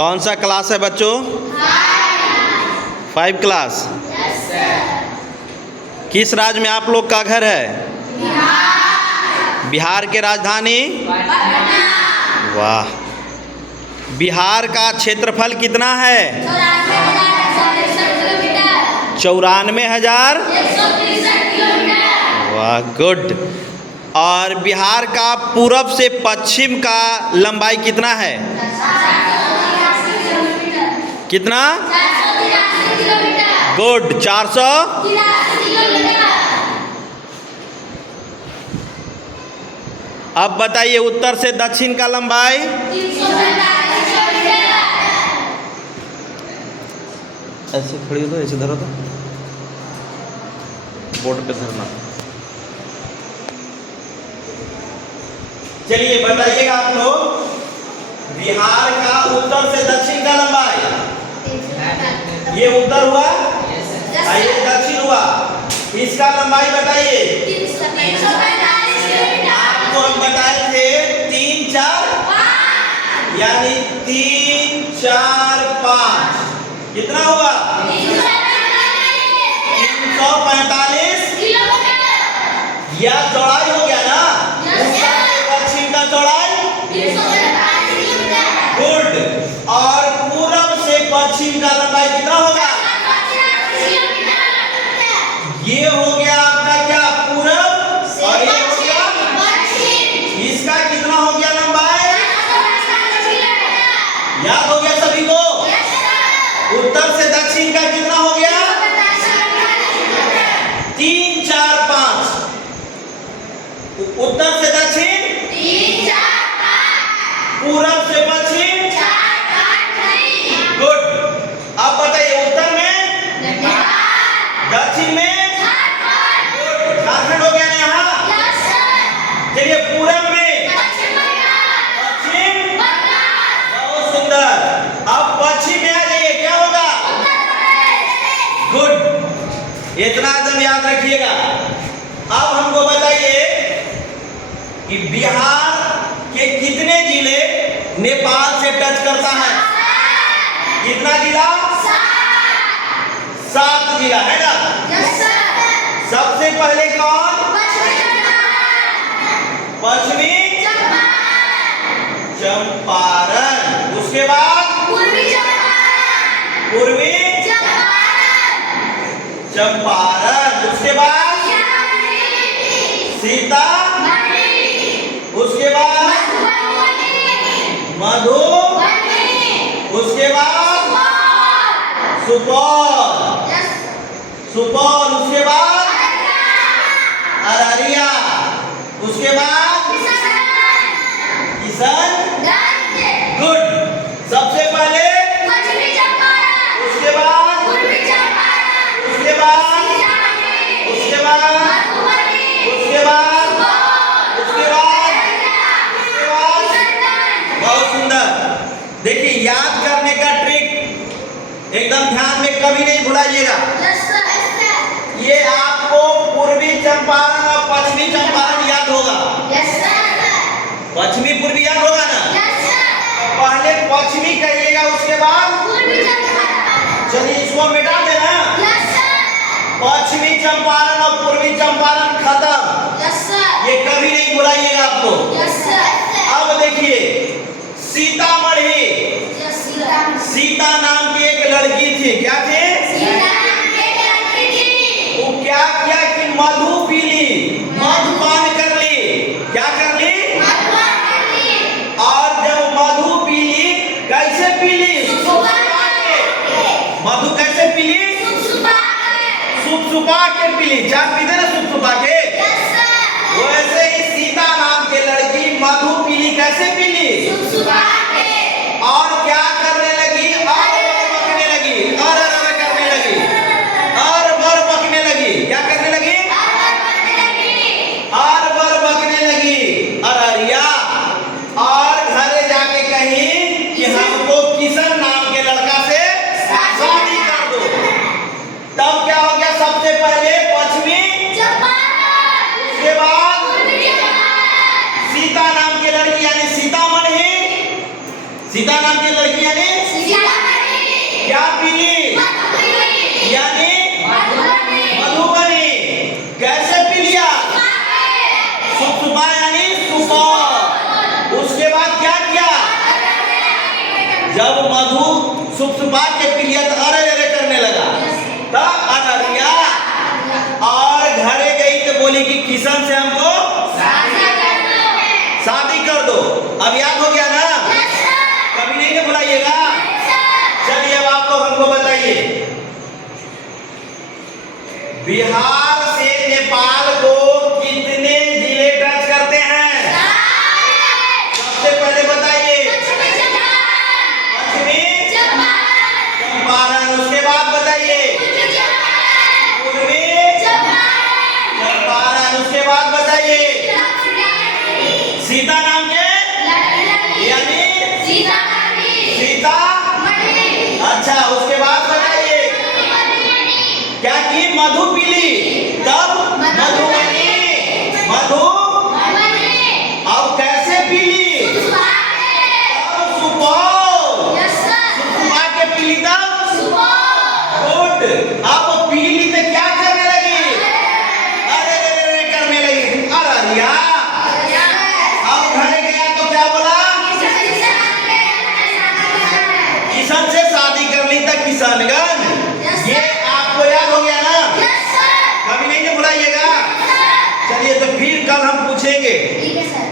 कौन सा क्लास है बच्चों? 5 क्लास। किस राज्य में आप लोग का घर है? बिहार के राजधानी? वाह। बिहार का क्षेत्रफल कितना है? 94,000। वाह, गुड। और बिहार का पूरब से पश्चिम का लंबाई कितना है? कितना? गुड, 400। अब बताइए उत्तर से दक्षिण का लंबाई? ऐसे खड़ी हो, ऐसे धरो तो, बोर्ड पे धरना। चलिए बताइएगा आप लोग, बिहार का उत्तर से दक्षिण का लंबाई, ये उत्तर हुआ, ये दक्षिण हुआ, इसका लंबाई बताइए। आपको हम बताए थे 3, 4, यानी 3, 4, 5 कितना हुआ? 345 किलोमीटर। यह चौड़ाई हो गया ना? दक्षिण का चौड़ाई गुड। और पूरब से पश्चिम का लंबाई कितना होगा? ये हो गया आपका क्या? पूरब। और ये हो गया पश्चिम। इसका कितना हो गया लंबाई? याद हो गया सभी को? उत्तर से दक्षिण का कितना हो गया? 3, 4, 5। उत्तर से दक्षिण 3, 4, 5। पूरब से पश्चिम 4, 5, 3। गुड। अब बताइए उत्तर में, दक्षिण में, गुड। झारखंड हो गया ना यहाँ? चलिए पूरब में, पश्चिम, बहुत सुंदर। अब पश्चिम में आ जाइए, क्या होगा? गुड, इतना एकदम याद रखिएगा। अब हमको बताइए कि बिहार के कितने जिले नेपाल से टच करता है? कितना जिला? 7 जिला है ना? सबसे पहले कौन? पश्चिमी चंपारण। उसके बाद पूर्वी चंपारण। उसके बाद सीता। उसके बाद मधु। उसके बाद सुपौल। सुपौल। उसके बाद अररिया। उसके बाद किशनगंज। गुड। सबसे पहले उसके बाद उसके बाद उसके बाद उसके बाद उसके बाद उसके बाद। बहुत सुंदर। देखिए याद करने का ट्रिक एकदम ध्यान में कभी नहीं भुलाइएगा। ये आपको पूर्वी चंपारण और पश्चिमी चंपारण याद होगा। पश्चिमी पूर्वी याद होगा ना? पहले पश्चिमी कहिएगा, उसके बाद चलिए इसको मिटा देना। पश्चिमी चंपारण और पूर्वी चंपारण खत्म। ये कभी नहीं भुलाइएगा आपको। अब देखिए सीतामढ़ी, सीता नाम की एक लड़की थी। क्या थी? वो क्या किया कि मधु पी ली, मधुपान कर ली। क्या कर ली? और जब मधु पी ली, कैसे पी ली? मधु कैसे पी ली? सुपसुपा के पी ली। चाय पीते ना सुपसुपा के, वैसे ही सीता नाम के लड़की मधु पी ली। कैसे पी ली? और क्या करने लगी? और बकने लगी, और करने लगी, और बर बकने लगी। क्या करने लगी? और बर बकने लगी। अररिया। और घरे जाके कही कि हमको किशन नाम के लड़का से शादी कर दो। तब क्या हो गया? सबसे पहले पश्चिमी, उसके बाद सीता नाम की लड़की यानी सीतामढ़ी, सीता नाम की लड़की यानी क्या पीली यानी मधुबनी। कैसे पी लिया? सुपसुपा यानी सुपौल। उसके बाद क्या किया? जब मधु सुपसुपा के पी लिया तो अरे अरे करने लगा, तब अररिया और घरे गई तो बोली कि किशन से हमको शादी कर दो। अब याद हो गया ना? कभी नहीं ना बुलाइएगा। चलिए अब आप लोग हमको बताइए, बिहार से नेपाल को कितने जिले टच करते हैं? सबसे पहले बताइए। पश्चिमी चंपारण। उसके बाद बताइए पूर्वी चंपारण। उसके बाद बताइए सीता नाम के यानी सीता। अच्छा, उसके बाद बताइए क्या की? मधु पीली, तब मधुबनी। मधु अब कैसे पीली? तब सुपौल। सुपौल के पीली तब गुड। अब पीली तो क्या करने लगी? अरे अरे करने लगी अररिया। अब घर गया तो क्या बोला? किशन से शादी कर ली तक किशनगंज। ये आपको याद हो गया ना? कभी नहीं बुलाइएगा। चलिए तो फिर कल हम पूछेंगे